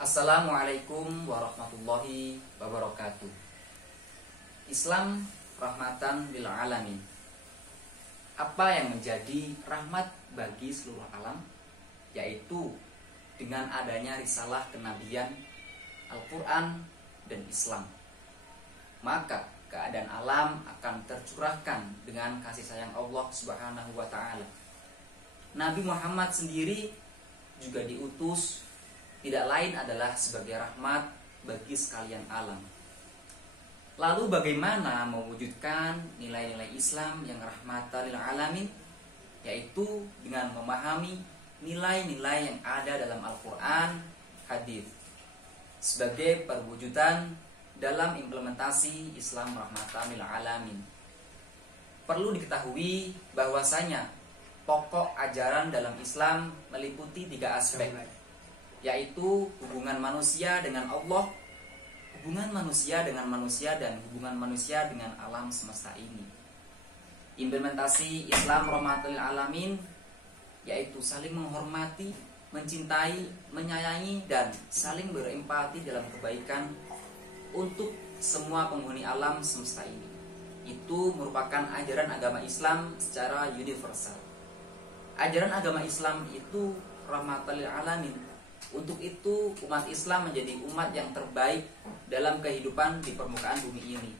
Assalamualaikum warahmatullahi wabarakatuh. Islam rahmatan lil alamin. Apa yang menjadi rahmat bagi seluruh alam? Yaitu dengan adanya risalah kenabian, Al-Quran, dan Islam. Maka keadaan alam akan tercurahkan dengan kasih sayang Allah Subhanahu wa ta'ala. Nabi Muhammad sendiri juga diutus tidak lain adalah sebagai rahmat bagi sekalian alam. Lalu bagaimana mewujudkan nilai-nilai Islam yang rahmatan lil alamin? Yaitu dengan memahami nilai-nilai yang ada dalam Al-Quran, hadis, sebagai perwujudan dalam implementasi Islam rahmatan lil alamin. Perlu diketahui bahwasanya pokok ajaran dalam Islam meliputi 3 aspek, yaitu hubungan manusia dengan Allah, hubungan manusia dengan manusia, dan hubungan manusia dengan alam semesta ini. Implementasi Islam rahmatan lil alamin yaitu saling menghormati, mencintai, menyayangi, dan saling berempati dalam kebaikan untuk semua penghuni alam semesta ini. Itu merupakan ajaran agama Islam secara universal. Ajaran agama Islam itu rahmatan lil alamin. Untuk itu umat Islam menjadi umat yang terbaik dalam kehidupan di permukaan bumi ini.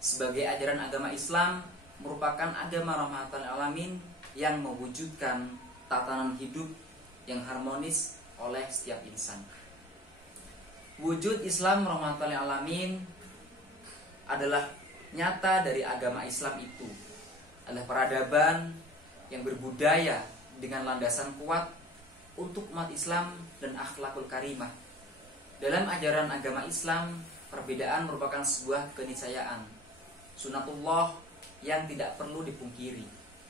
Sebagai ajaran agama Islam merupakan agama rahmatan lil alamin yang mewujudkan tatanan hidup yang harmonis oleh setiap insan. Wujud Islam rahmatan lil alamin adalah nyata dari agama Islam itu adalah peradaban yang berbudaya dengan landasan kuat untuk umat Islam dan akhlakul karimah. Dalam ajaran agama Islam, perbedaan merupakan sebuah keniscayaan, sunatullah yang tidak perlu dipungkiri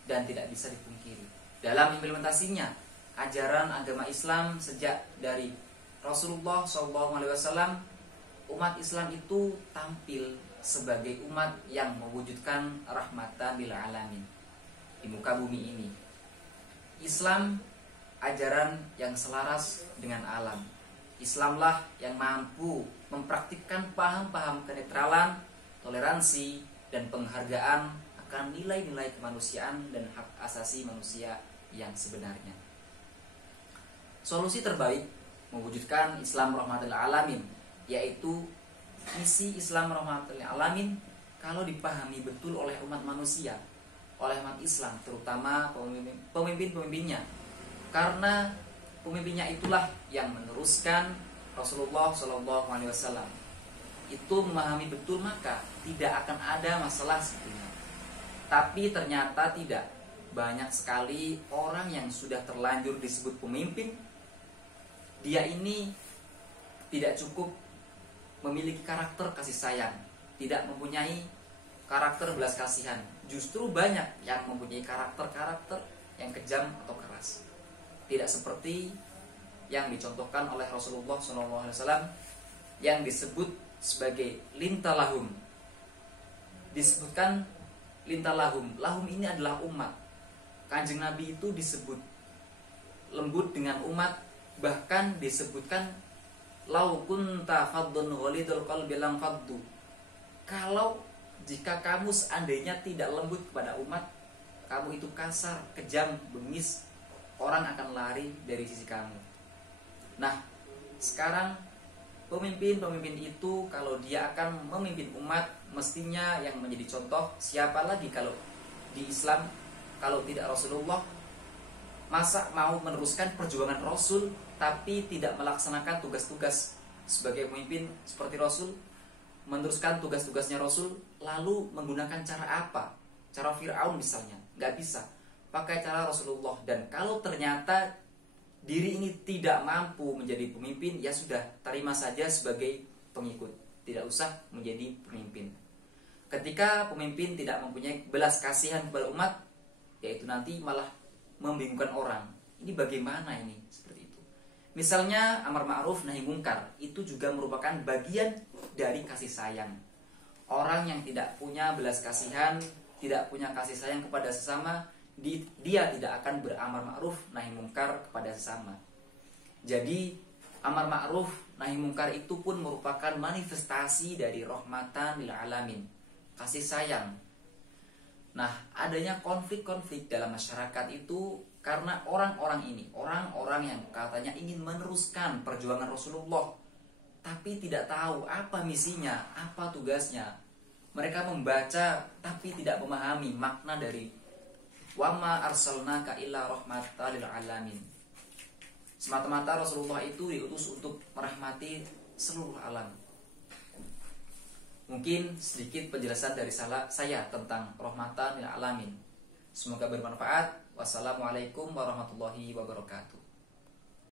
dan tidak bisa dipungkiri. Dalam implementasinya, ajaran agama Islam sejak dari Rasulullah SAW, umat Islam itu tampil sebagai umat yang mewujudkan rahmatan lil alamin di muka bumi ini. Islam ajaran yang selaras dengan alam. Islamlah yang mampu mempraktikkan paham-paham kenetralan, toleransi, dan penghargaan akan nilai-nilai kemanusiaan dan hak asasi manusia yang sebenarnya. Solusi terbaik mewujudkan Islam rahmatan lil alamin yaitu misi Islam rahmatan lil alamin kalau dipahami betul oleh umat manusia, oleh umat Islam, terutama pemimpin-pemimpinnya. Karena pemimpinnya itulah yang meneruskan Rasulullah SAW. Itu memahami betul, maka tidak akan ada masalah sebetulnya. Tapi ternyata tidak. Banyak sekali orang yang sudah terlanjur disebut pemimpin, dia ini tidak cukup memiliki karakter kasih sayang, tidak mempunyai karakter belas kasihan. Justru banyak yang mempunyai karakter-karakter yang kejam atau keras. Tidak seperti yang dicontohkan oleh Rasulullah SAW yang disebut sebagai lintalahum. Disebutkan lintalahum. Lahum ini adalah umat. Kanjeng Nabi itu disebut lembut dengan umat. Bahkan disebutkan lau kunta faddun ghalidul qalbi lam faddu. Kalau jika kamu seandainya tidak lembut kepada umat, kamu itu kasar, kejam, bengis, orang akan lari dari sisi kamu. Nah, sekarang pemimpin-pemimpin itu kalau dia akan memimpin umat, mestinya yang menjadi contoh siapa lagi kalau di Islam kalau tidak Rasulullah? Masa mau meneruskan perjuangan Rasul tapi tidak melaksanakan tugas-tugas sebagai pemimpin seperti Rasul, meneruskan tugas-tugasnya Rasul, lalu menggunakan cara apa? Cara Fir'aun misalnya? Gak bisa. Pakai cara Rasulullah. Dan kalau ternyata diri ini tidak mampu menjadi pemimpin, ya sudah, terima saja sebagai pengikut, tidak usah menjadi pemimpin. Ketika pemimpin tidak mempunyai belas kasihan kepada umat, yaitu nanti malah membingungkan orang. Ini bagaimana ini? Seperti itu. Misalnya amar ma'ruf nahi mungkar, itu juga merupakan bagian dari kasih sayang. Orang yang tidak punya belas kasihan, tidak punya kasih sayang kepada sesama, dia tidak akan beramar ma'ruf nahi mungkar kepada sesama. Jadi Amar ma'ruf nahi mungkar itu pun merupakan manifestasi dari rahmatan lil alamin, kasih sayang. Nah, adanya konflik-konflik dalam masyarakat itu karena orang-orang ini, orang-orang yang katanya ingin meneruskan perjuangan Rasulullah, tapi tidak tahu apa misinya, apa tugasnya. Mereka membaca tapi tidak memahami makna dari wama arsalnaka illa rahmatan lil alamin. Semata-mata Rasulullah itu diutus untuk merahmati seluruh alam. Mungkin sedikit penjelasan dari saya tentang rahmatan lil alamin. Semoga bermanfaat. Wassalamualaikum warahmatullahi wabarakatuh.